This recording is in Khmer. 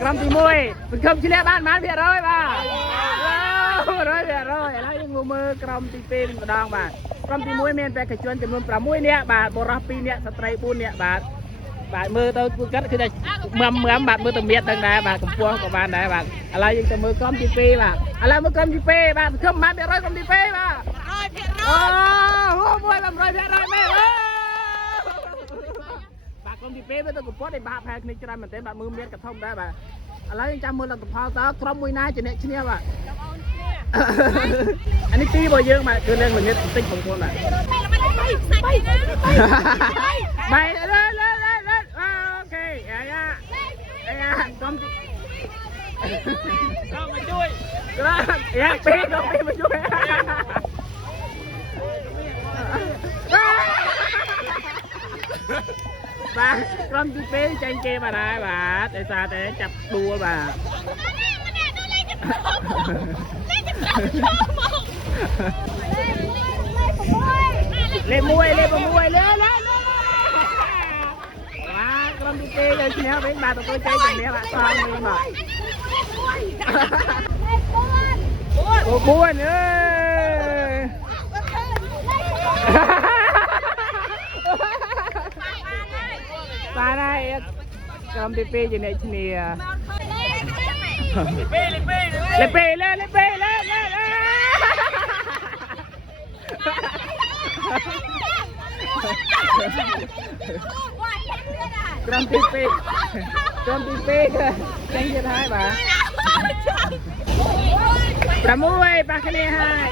ក្រុមទី1សង្ឃឹមឈ្នះបានបាន100បាទ100ហើយយើងមើលក្រុមទី2ម្ដងបាទក្រុមទី1មានបេក្ខជនចំនួន6នាក់បាទបុរស2នាក់ស្ត្រី4នាក់បាទមើលទៅគាត់គឺថាមើមបាទមើលទៅមានដឹងដែរបាទកម្ពស់ក៏បានដែរបាទឥឡូវយើងទៅមើលក្រុមទី2បាទឥឡូវមើលក្រុមទី2បាទសង្ឃឹមបាន100ក្រុមទី2បាទ100%អូមួយ100%មែនបាទក្រុមទី2វាទៅកម្ពស់ឯបាក់ផែគ្នាច្រើនមែនទែនបាទមើលមានកធំដែរបាទឥឡូវយើងចាំមើលលទ្ធផលតើក្រុមមួយណាជាអ្នកឈ្នះបាទអានេះទីរបស់យើងបាទគឺលេងល្ងាចបន្តិចបងប្អូនបាទបាយលើអូខេអាក្រុមទីក្រុមមកជួយយ៉ាពេលក្រុមពីមកជួយបាទក្រុមទី2ចាញ់គេបាទដែរបាទដោយសារតែចាប់ដួលបាទលេខ1លេខ6លើបាទក្រុមទី2យើងឈ្នះវិញបាទទទួលជ័យជំនះបាទxongវិញបាទ4អើយបាទហើយក្រុមទី2ជាអ្នកឈ្នះលេខ2ក្រុមទី2ចាញ់ទៀតហើយបាទ6បាក់គ្នាហើយ